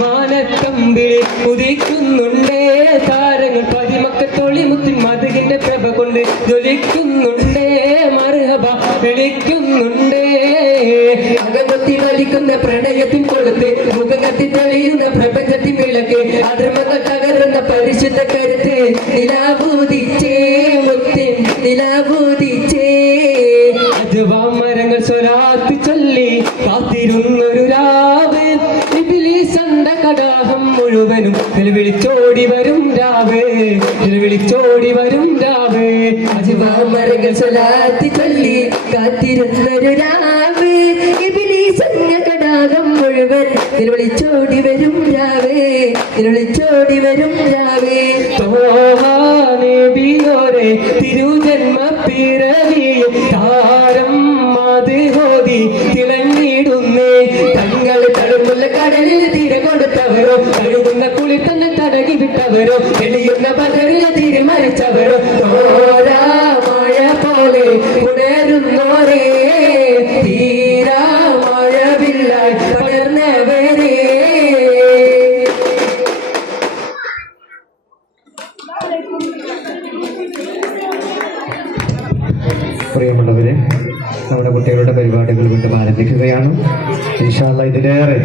മാനത്തമ്പിളി ഉദിക്കുന്നുണ്ടേ താരങ്ങൾ പതിമക്കത്തൊളിമുത്തിൻ മധുകിന്റെ പ്രഭ കൊണ്ട് ജ്വലിക്കുന്നുണ്ടേ മർഹബ വിളിക്കുന്നുണ്ടേ അകമത്തി വലിക്കുന്ന പ്രണയത്തിൻ കൊടുത്ത് മുഖകത്തി തെളിയുന്ന പ്രപഞ്ചത്തിൻ വിളക്ക് അധർമ്മങ്ങൾ തകരുന്ന പരിശുദ്ധ കരുത്ത് നിലാവൂതിച്ചേ മുത്തിൻ നിലാവൂതിച്ചേ അജവാ മരങ്ങൾ സ്വരാത്തി ചൊല്ലി കാത്തിരുന്നൊരു രാവ് ഇബ്ലീസന്റെ കടാഹം മുഴുവനും വിളിച്ചോടി വരും രാവ് വിളിച്ചോടി വരും രാവ് അജവാ മരങ്ങൾ സ്വരാത്തി ചൊല്ലി കാത്തിരുന്നൊരു രാവ് ഇബ്ലീസന്റെ കടാഹം മുഴുവൻ വിളിച്ചോടി വരും രാവ് വിളിച്ചോടി വരും രാവ് നബിയോരെ തിരുജന്മ പിറവിയും താരം മധുഹോതി തിളങ്ങിടുന്നേ തങ്ങൾ തടുമുള്ള കടലിൽ തീര കൊടുത്തവരോ കഴുകുന്ന കുളി തന്നെ തടകി വിട്ടവരോ എളിയുന്ന പകലിലെ തീരെ മരിച്ചവരോ തോരാ മഴ പോലെ ഉണരുന്നോരേ തീരാ മഴവില്ലായി പടർന്നവരേ. പ്രിയമുള്ളവരെ, നമ്മുടെ കുട്ടികളുടെ പരിപാടികൾ വീണ്ടും ആരംഭിക്കുകയാണ്. ഇൻഷാ അല്ലാഹ് ഇതിലേറെ